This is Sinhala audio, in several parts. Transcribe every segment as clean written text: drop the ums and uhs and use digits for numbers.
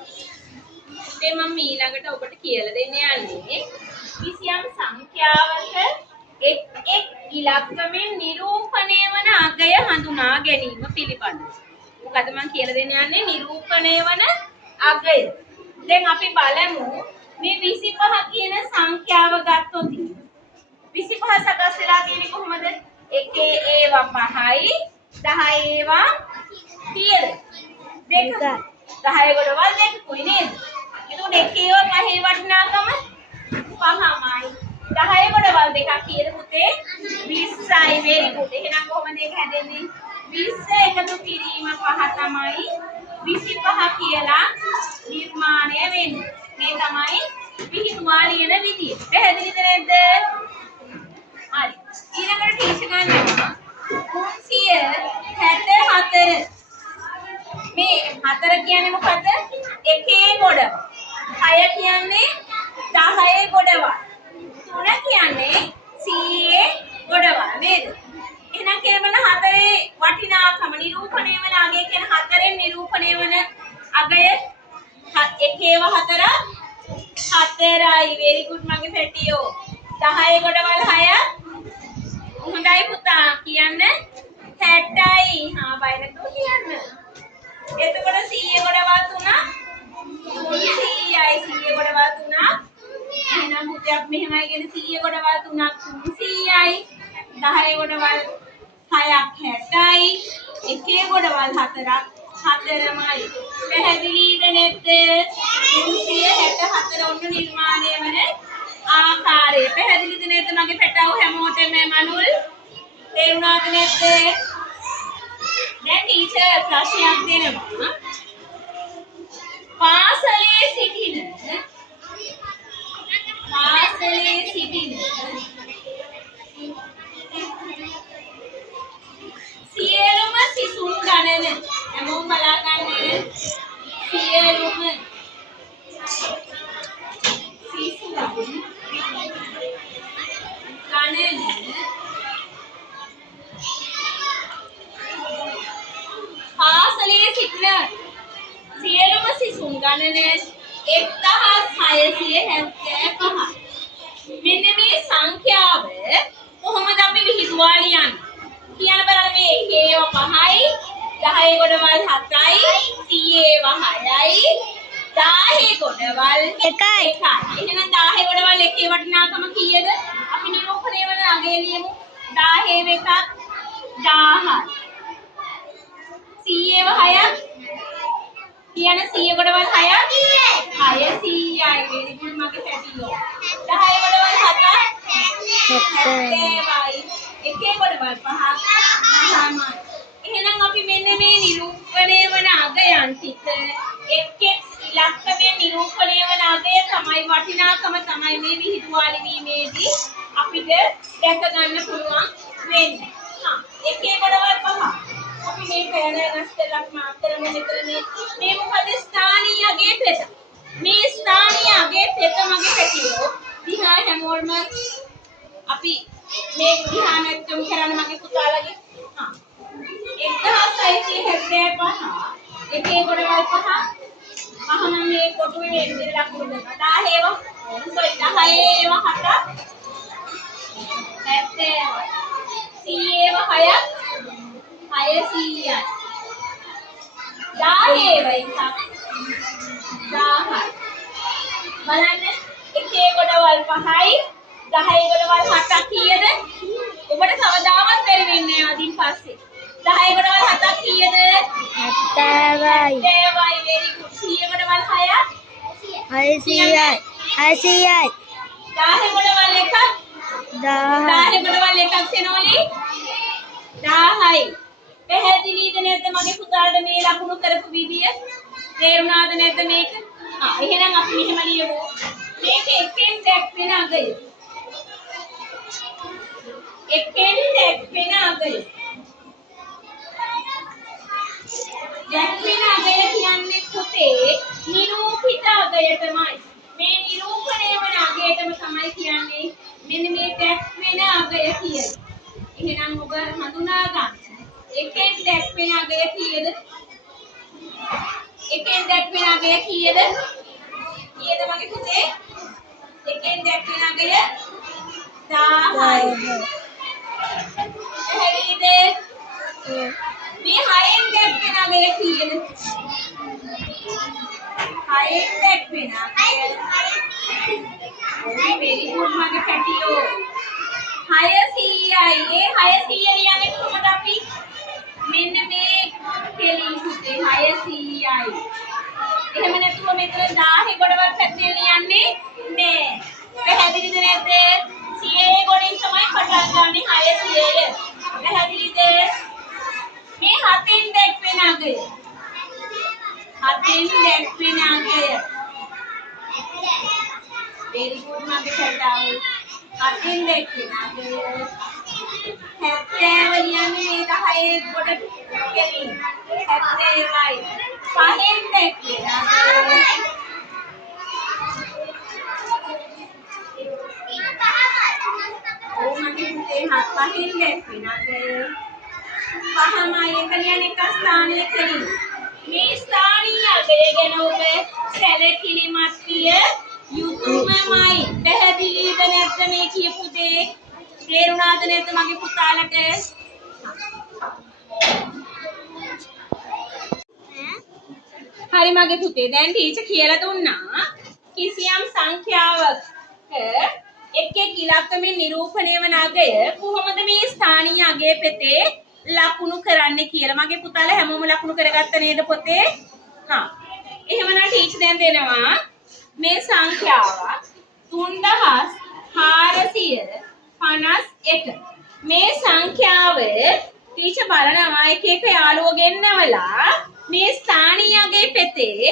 ඉතින් මම ඊළඟට ඔබට කියලා දෙන්න යන්නේ කිසියම් සංඛ්‍යාවක එක් ඉලක්කමෙන් නිරූපණය වන අගය හඳුනා ගැනීම පිළිබඳව. මොකද මම කියලා දෙන්න යන්නේ නිරූපණය වන අගය. දැන් අපි බලමු මේ 25 කියන සංඛ්‍යාව ගත්තොත් 25 සකස් වෙලා තියෙන්නේ කොහොමද? එකේ ඒවා 5යි 10 ඒවා කීයද? දෙක. 10 ගොඩවල් දෙකකුයි නේද? එතකොට එකේව පහේ වටිනාකම 5යි. 10 ගොඩවල් දෙකක් කීයද පුතේ? 20යි. very good. එහෙනම් කොහොමද ඒක හැදෙන්නේ? 20 එකතු කිරීම 5 තමයි 25 කියලා නිර්මාණය වෙන්නේ. මේ තමයි පිහිටුවා ලියන විදිය. පැහැදිලිද නැද්ද? හරි. ඊළඟට ටීචර් ගන්නවා 364. මේ 4 කියන්නේ මොකද්ද? එකේ ගොඩ. 6 කියන්නේ 10 ගොඩවල්. 3 කියන්නේ 100 ගොඩවල් නේද? එහෙනම් කියනවන 4 වටිනාකම නිරූපණය වන අගය කියන 4න් නිරූපණය වන අගය එකේව 4 4යි. very good මගේ පැටියෝ. 10 ගොඩවල් 6 හොඳයි පුතා කියන්න 60යි. හා බය නැතුව කියන්න. එතකොට 100 ගොඩවල් 3 300යි. 100 ගොඩවල් 3 එහෙනම් පුතේ අපි මෙහෙමයි කියන 100 ගොඩවල් 3ක් 300යි. 10 ගොඩවල් 6ක් 60යි. එකේ ගොඩවල් 4ක් 4මයි. පැහැදිලිද නැද්ද? 364 ඔන්න නිර්මාණය වන ආකාරය. පැහැදිලිද නැද්ද මගේ පැටව හැමෝටම මනුල්? තේරුණාද නැද්ද? දැන් ටීචර් ප්‍රශ්නයක් දෙනවා. පාසලේ සිටින සියලුම සිසුන් ගණන හැමෝම බලා ගන්න. සියලුම සිසුන් ගණන පාසලේ සිටින සියලුම සිසුන් ගණන 1675. මෙන්න මේ සංඛ්‍යාව කොහොමද අපි විහිදුවා ලියන්නේ? කියන්න බලන්න මේ එකේව 5යි 10 ගොඩවල් 7යි 100 6යි 10 ගොඩවල් 1යි. එහෙනම් 10 ගොඩවල් එකේ වටිනාකම කීයද? අපි නිරූපණය වන අගය ලියමු. 10 එකක් 1000යි. 100ව 6ක් කියන 100 ගොඩවල් 6ක් 600යි. very good මගේ පැටියෝ. 10 ගොඩවල් 7ක් 70යි. එකේ ගොඩවල් 5ක් 10මයි. එහෙනම් අපි මෙන්න මේ නිරූපණය වන අගයන් ටික එක් ඉලක්කමෙන් නිරූපණය වන අගය තමයි වටිනාකම තමයි මේ විහිදුවා ලිවීමේදී අපිට දැක ගන්න පුළුවන් වෙන්නේ. එකේ ගොඩවල් 5 අපි මේ පැනනස් කරලා මාතරම මෙතන මේ මොකද ස්ථානීය අගයේ පෙත. මේ ස්ථානීය අගයේ පෙත මගේ පැටියෝ දිහා හැමෝම අපි මේ දිහා නැත්තම් කරන්න මගේ පුතාලගේ 1675 එකේ ගොඩවල් 5 මම මේ කොටුවේ ඉඳලා ලකුණු දෙනවා 10 ඒවා 10 ඒවා 7 70 100 ඒවා 600යි 10 ඒවා එකක් 1000යි බලන්න එකේ ගොඩවල් 5යි 10 ගොඩවල් 7ක් කීයද? ඔබට කවදාවත් බැරි වෙන්නේ නැහැ අදින් පස්සේ. 10 ගොඩවල් 7ක් කීයද? 70යි. 70යි. very good. 100 ගොඩවල් 6ක් 600යි. 600යි. 10 ගොඩවල් 1ක් 10 ගොඩවල් 1ක් සෙනෝලි 1000යි. පැහැදිලිද නැද්ද මගේ පුතාලට මේ ලකුණු කරපු විදිය? තේරුණාද නැද්ද මේක? එහෙනම් අපි මෙහෙම ලියමු. මේක එකෙන් දැක්වෙන අගය. එකෙන් දැක්වෙන අගය. දැක්වෙන අගය කියන්නේ පුතේ නිරූපිත අගය තමයි. මේ නිරූපණය වන අගයටම තමයි කියන්නේ මෙන්න මේ දැක්වෙන අගය කියලා. එහෙනම් ඔබ හඳුනා ගන්න. එකෙන් දැක්වෙන අගය කීයද? එකෙන් දැක්වෙන අගය කීයද? කීයද මගේ පුතේ? එකෙන් දැක්වෙන අගය 10යි. එහෙයිද? මේ 6ෙන් දැක්වෙන අගය කීයද? 6ෙන් දැක්වෙන අගය. very good මගේ පැටියෝ. 600යි. ඒ 600 ලියන්නේ කොහොමද අපි? මෙන්න මේ කෙලින් පුතේ 600යි. එහෙම නැතුව මෙතන 1000 ගොඩවල් පැත්තේ ලියන්නේ නෑ. පැහැදිලිද නැද්ද? 100 ගොඩින් තමයි පටන් ගන්නේ 600ය. පැහැදිලිද? මේ 7ෙන් දැක්වෙන අගය. 7ෙන් දැක්වෙන අගය. very good මගේ පැටාවෝ. 7ෙන් දැක්වෙන අගය. 70 ලියන්නේ මේ 10 ගොඩ කෙලින්. 70යි. 5ෙන් දැක්වෙන අගය. මගේ පුතේ 5ෙන් දැක්වෙන අගය. 5මයි එක ලියන එක ස්ථානයකින්. මේ ස්ථානීය අගය ගැන ඔබ සැලකිලිමත් විය යුතුමයි. පැහැදිලිද නැද්ද මේ කියපු දේ? තේරුණාද නැද්ද මගේ පුතාලට? හරි මගේ පුතේ දැන් ටීචර් කියලා දුන්නා කිසියම් සංඛ්‍යාවක එක් ඉලක්කමෙන් නිරූපණය වන අගය කොහොමද මේ ස්ථානීය අගය පෙතේ ලකුණු කරන්නේ කියලා. මගේ පුතාලා හැමෝම ලකුණු කරගත්ත නේද පොතේ? හා. එහෙමනම් ටීචර් දැන් දෙනවා මේ සංඛ්‍යාව 3451. මේ සංඛ්‍යාව ටීචර් බලනවා එක එක යාළුවෝ ගෙන්නවලා මේ ස්ථානීය අගය පෙතේ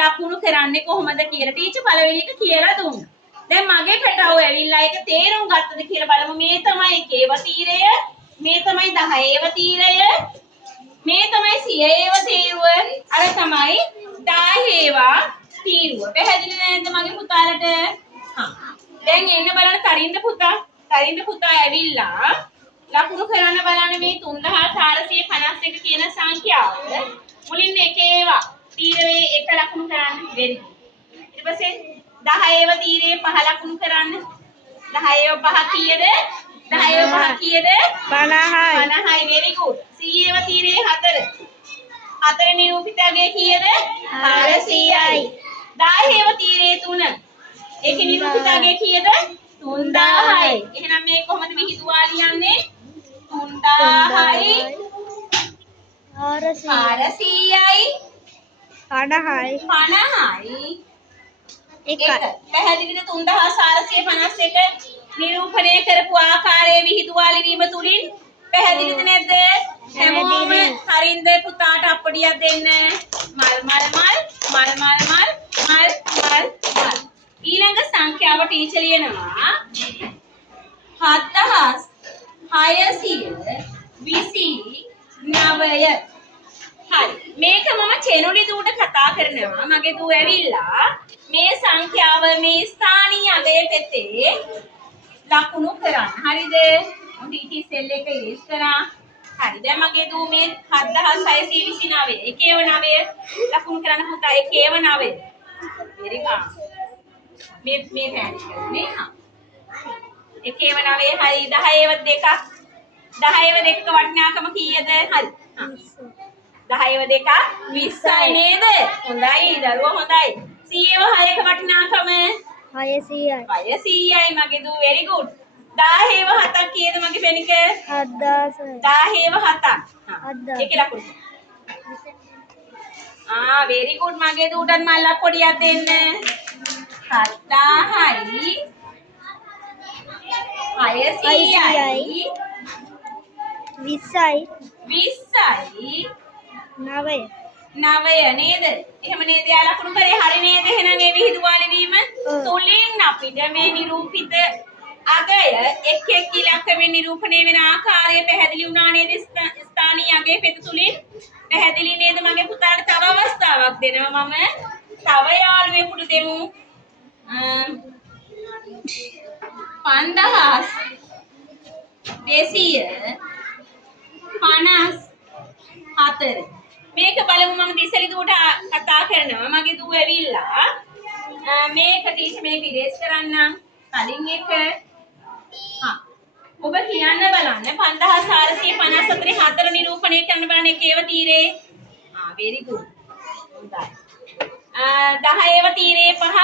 ලකුණු කරන්නේ කොහොමද කියලා ටීචර් පළවෙනි එක කියලා දුන්නා. දැන් මගේ පැටව ඇවිල්ලා ඒක තේරුම් ගත්තද කියලා බලමු. මේ තමයි 1ව තීරය, මේ තමයි 10ව තීරය, මේ තමයි 100ව තීරුව, අර තමයි 10ව තීරුව. පැහැදිලි නැද්ද මගේ පුතාලට? හා. දැන් එන්න බලන්න තරින්ද පුතා. තරින්ද පුතා ඇවිල්ලා ලකුණු කරන්න බලන්න මේ 3451 කියන සංඛ්‍යාව. මුලින්ම එකේවා තීරයේ එක ලකුණු කරන්න. very good. ඊට පස්සේ 10ව තීරයේ 5 ලකුණු කරන්න. 10ව 5 කීයද? 10ව 5 කීයද? 50යි. 50යි. very good. 100ව තීරයේ 4. 4 නිරූපිත අගය කීයද? 400යි. 10ව තීරයේ 3. ඒකේ නිරූපිත අගය කීයද? 3000යි. එහෙනම් මේ කොහොමද විහිදුවා ලියන්නේ? 3000යි. 400යි. 50යි. එක. පැහැදිලිද? 3451 නිරූපණය කරපු ආකාරයේ විහිදුවා ලිවීම තුලින් පැහැදිලිද නැද්ද? හැමෝම හරින්ද පුතාට අප්පඩියක් දෙන්න. මල් මල් මල් මල් මල් මල් මල් මල් මල්. ඊළඟ සංඛ්‍යාව ටීචර් ලියනවා 7629. හරි. මේක මම චෙනුලි දුවට කතා කරනවා. මගේ දූ ඇවිල්ලා මේ සංඛ්‍යාව මේ ස්ථානීය අගය පෙතේ ලකුණු කරන්න. හරිද? ටීචර් සෙල් එක ඉරේස් කරා. හරි. දැන් මගේ දූ මේ 7629 එකේව 9 ලකුණු කරන්න පුතා. එකේව 9. very good. මේ රෑන්ච් කරන්නේ. හා. එකේව 9 හරි. 10ව 2ක්. 10ව 2ක වටිනාකම කීයද? හරි. හා. 10ව 2ක් 20යි නේද? හොඳයි දරුවෝ හොඳයි. 100ව 6ක වටිනාකම 600යි. 600යි මගේ දූ very good. 10ව 7ක් කීයද මගේ පෙනික? 7000යි. 10ව 7ක්. හා. 7000. ඒකේ ලකුණු. very good මගේ දූටත් මල්ලක් පොඩියක් දෙන්න. 7000යි. 600යි. 20යි. 20යි. 9යි. 9 නේද? එහෙම නේද? යා ලකුණු කරේ හරි නේද? එහෙනම් මේ විහිදුවා ලිවීම තුලින් අපිට මේ නිරූපිත අගය එක් එක් ඉලක්කමෙන් නිරූපණය වෙන ආකාරය පැහැදිලි වුණා නේද? ස්ථානීය අගය පෙත තුලින් පැහැදිලි නේද? මගේ පුතාට තව අවස්ථාවක් දෙනවා මම. තව යාළුවෙකුට දෙමු. 5254 මේක බලමු මම දිසලි දුවට කතා කරනවා. මගේ දුව ඇවිල්ලා මේක ටීචර් මේක ඉරේස් කරන්නම්. කලින් එක ඔබ කියන්න බලන්න 5454 හතර නිරූපණය කරන්න බලන්න ඒකේව තීරේ. very good. හොඳයි. 10ව තීරේ 5ක්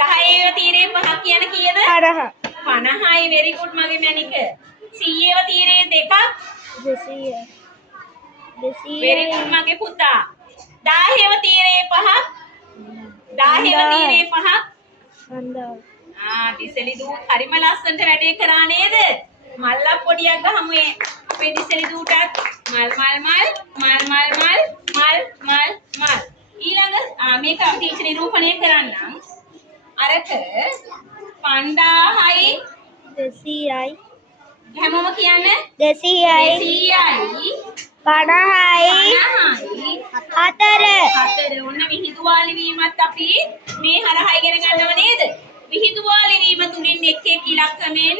10ව තීරේ 5ක් කියන්නේ කීයද? 50යි. very good මගේ මැනික. 100ව තීරේ 2ක් 200 very good මගේ පුතා. 10ව තීරේ 5ක් 10ව තීරේ 5ක් දිසලි දූ හරිම ලස්සනට වැඩේ කරා නේද? මල්ලක් පොඩියක් ගහමු අපේ දිසලි දූටත්. මල් ඊළඟ මේක ටීචර් නිරූපණය කරන්නම්. අරක 5000යි 200යි හැමෝම කියන්න 200යි 50යි 4 ඔන්න විහිදුවාලි වීමත් අපි මේ හරහා ඉගෙන ගන්නව නේද? විහිදුවාලි වීම තුලින් එක් එක් ඉලක්කමෙන්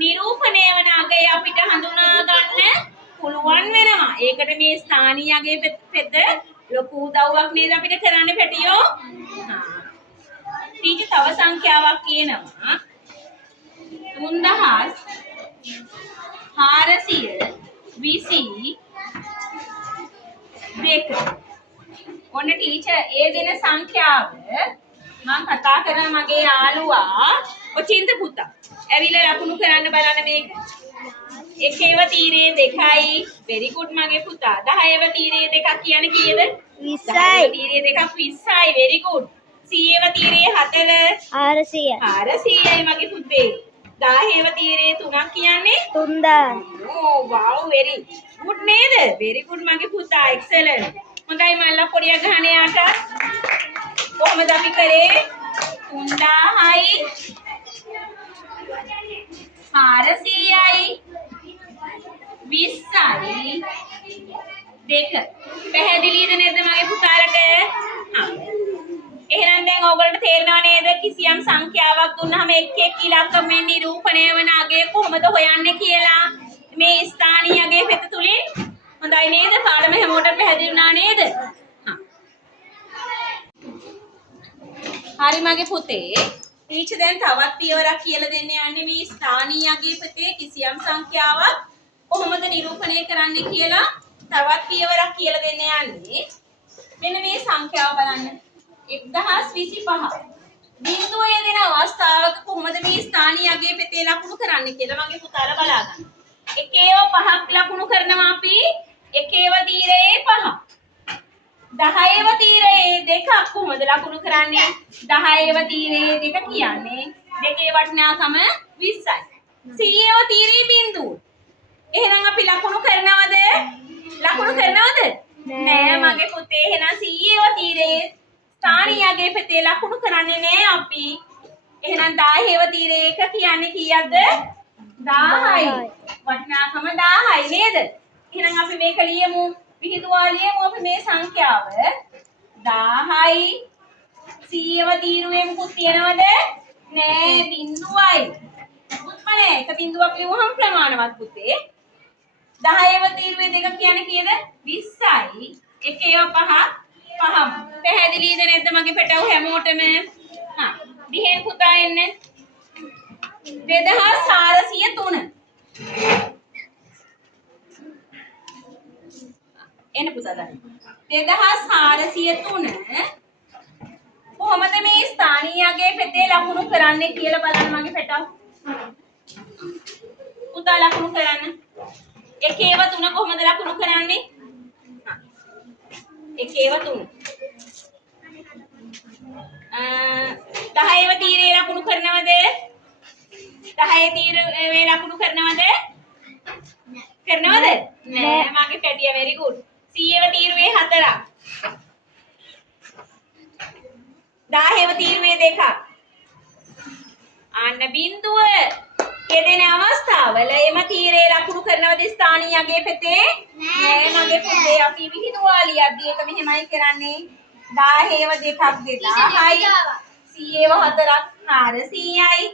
නිරූපණය වන අගය අපිට හඳුනා ගන්න පුළුවන් වෙනවා. ඒකට මේ ස්ථානීය අගය පෙත ලොකු උදව්වක් නේද අපිට කරන්න පැටියෝ? ටීචර් තව සංඛ්‍යාවක් කියනවා. 3422. ඔන්න ටීචර් ඒ දෙන සංඛ්‍යාව මම කතා කරන මගේ යාළුවා ඔචින්ත පුතා. ඇවිල්ලා ලකුණු කරන්න බලන්න මේක. එකේව තීරේ 2යි. very good මගේ පුතා. 10ව තීරේ 2ක් කියන්නේ කීයද? 20යි. තීරේ 2ක් 20යි. very good. 100ව තීරේ 4 400යි 400යි මගේ පුතේ. 10ව තීරේ 3ක් කියන්නේ 3000 oh wow very good නේද? very good මගේ පුතා. excellent. හොඳයි මල්ලා පොඩියක් ගහන යාට. කොහොමද අපි කරේ? 3000යි 400යි 20යි 2. පැහැදිලිද නේද මගේ පුතාලට? එහෙනම් දැන් ඕගොල්ලන්ට තේරෙනව නේද කිසියම් සංඛ්‍යාවක් දුන්නාම එක් එක් ඉලක්කමෙන් නිරූපණය වන අගය කොහොමද හොයන්නේ කියලා මේ ස්ථානීය අගය පෙත තුලින්. හොඳයි නේද? පාඩම හැමෝටම පැහැදිලි වුණා නේද? හරි මගේ පුතේ. ටීචර් දැන් තවත් පියවරක් කියලා දෙන්න යන්නේ මේ ස්ථානීය අගය පෙතේ කිසියම් සංඛ්‍යාවක් කොහොමද නිරූපණය කරන්නේ කියලා තවත් පියවරක් කියලා දෙන්න යන්නේ. මෙන්න මේ සංඛ්‍යාව බලන්න. 1025. බිංදුව යෙදෙන අවස්ථාවක කොහොමද මේ ස්ථානීය අගය පෙතේ ලකුණු කරන්නේ කියලා මගේ පුතාලා බලා ගන්න. එකේව 5ක් ලකුණු කරනවා අපි. එකේව තීරයේ 5. 10ව තීරයේ 2ක් කොහොමද ලකුණු කරන්නේ? 10ව තීරයේ 2 කියන්නේ දෙකේ වටිනාකම 20යි. 100ව තීරයේ බිංදුව. එහෙනම් අපි ලකුණු කරනවද? නෑ මගේ පුතේ. එහෙනම් 100ව තීරයේ ස්ථානීය අගය පෙතේ ලකුණු කරන්නේ නෑ අපි. එහෙනම් 10ව තීරයේ 1 කියන්නේ කීයක්ද? 10යි. වටිනාකම 10යි නේද? එහෙනම් අපි මේක ලියමු. විහිදුවා ලියමු අපි මේ සංඛ්‍යාව. 10යි 100ව තීරුවේ මුකුත් තියනවද? නෑ බිංදුවයි. මුකුත්ම නෑ. එක බිංදුවක් ලියුවහම ප්‍රමාණවත් පුතේ. 10ව තීරුවේ 2 කියන්නේ කීයද? 20යි. එකේව 5ක් 5ම. පැහැදිලිද නැද්ද මගේ පැටව හැමෝටම? දිහෙන් පුතා එන්න. 2403. එන්න පුතා දැන්. 2403 කොහොමද මේ ස්ථානීය අගය පෙතේ ලකුණු කරන්නේ කියලා බලන්න මගේ පැටව. පුතා ලකුණු කරන්න. එකේව 3 කොහොමද ලකුණු කරන්නේ? එකේව 3. 10ව තීරයේ ලකුණු කරනවද? 10 තීරයේ ලකුණු කරනවද? නෑ මගේ පැටියා very good. 100ව තීරුවේ 4ක්. 10ව තීරුවේ 2ක්. අන්න බිංදුව යෙදෙන අවස්ථාවල එම තීරයේ ලකුණු කරනවද ස්ථානීය අගය පෙතේ? නෑ මගේ පුතේ. අපි විහිදුවා ලියද්දී ඒක මෙහෙමයි කරන්නේ. 10ව 2ක් 2000යි. 100ව 4ක් 400යි.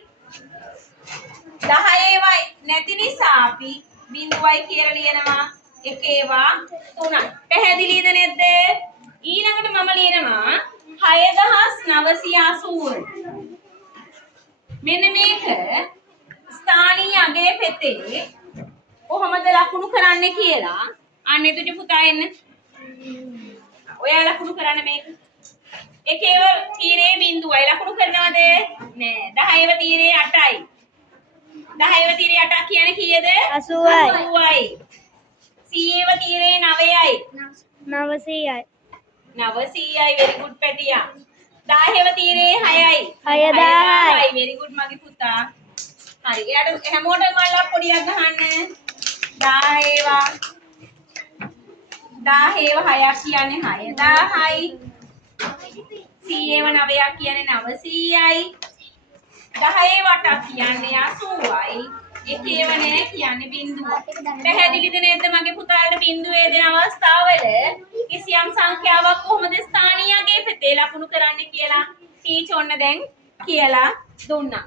10ව නැති නිසා අපි බිංදුවයි කියලා ලියනවා. එක ඒවා 3ක්. පැහැදිලිද නැද්ද? ඊළඟට මම ලියනවා 6980. මෙන්න මේක ස්ථානීය අගය පෙතේ කොහොමද ලකුණු කරන්නේ කියලා අනේ තුජ පුතා එන්න. ඔයා ලකුණු කරන්න මේක. එකේව තීරයේ බිඳුවයි ලකුණු කරනවද? නෑ. 10ව තීරයේ 8යි. 10ව තීරයේ 8 කියන්නේ කීයද? 80යි. 100ව තීරයේ 9යි. 900යි. 900යි. very good පැටියා. 10ව තීරයේ 6යි. 6000යි. very good මගේ පුතා. හරි. එයාට හැමෝටම මල්ලක් පොඩියක් ගහන්න. 10ව 6ක් කියන්නේ 6000යි. 100ව 9ක් කියන්නේ 900යි. 10ව 8ක් කියන්නේ 80යි. එකේව නෑ කියන්නේ බිඳුව. පැහැදිලිද නේද මගේ පුතාලට බිඳුවේ දෙන අවස්ථාවල කිසියම් සංඛ්‍යාවක් කොහොමද ස්ථානීය අගය පෙතේ ලකුණු කරන්නේ කියලා ටීචර් ඔන්න දැන් කියලා දුන්නා.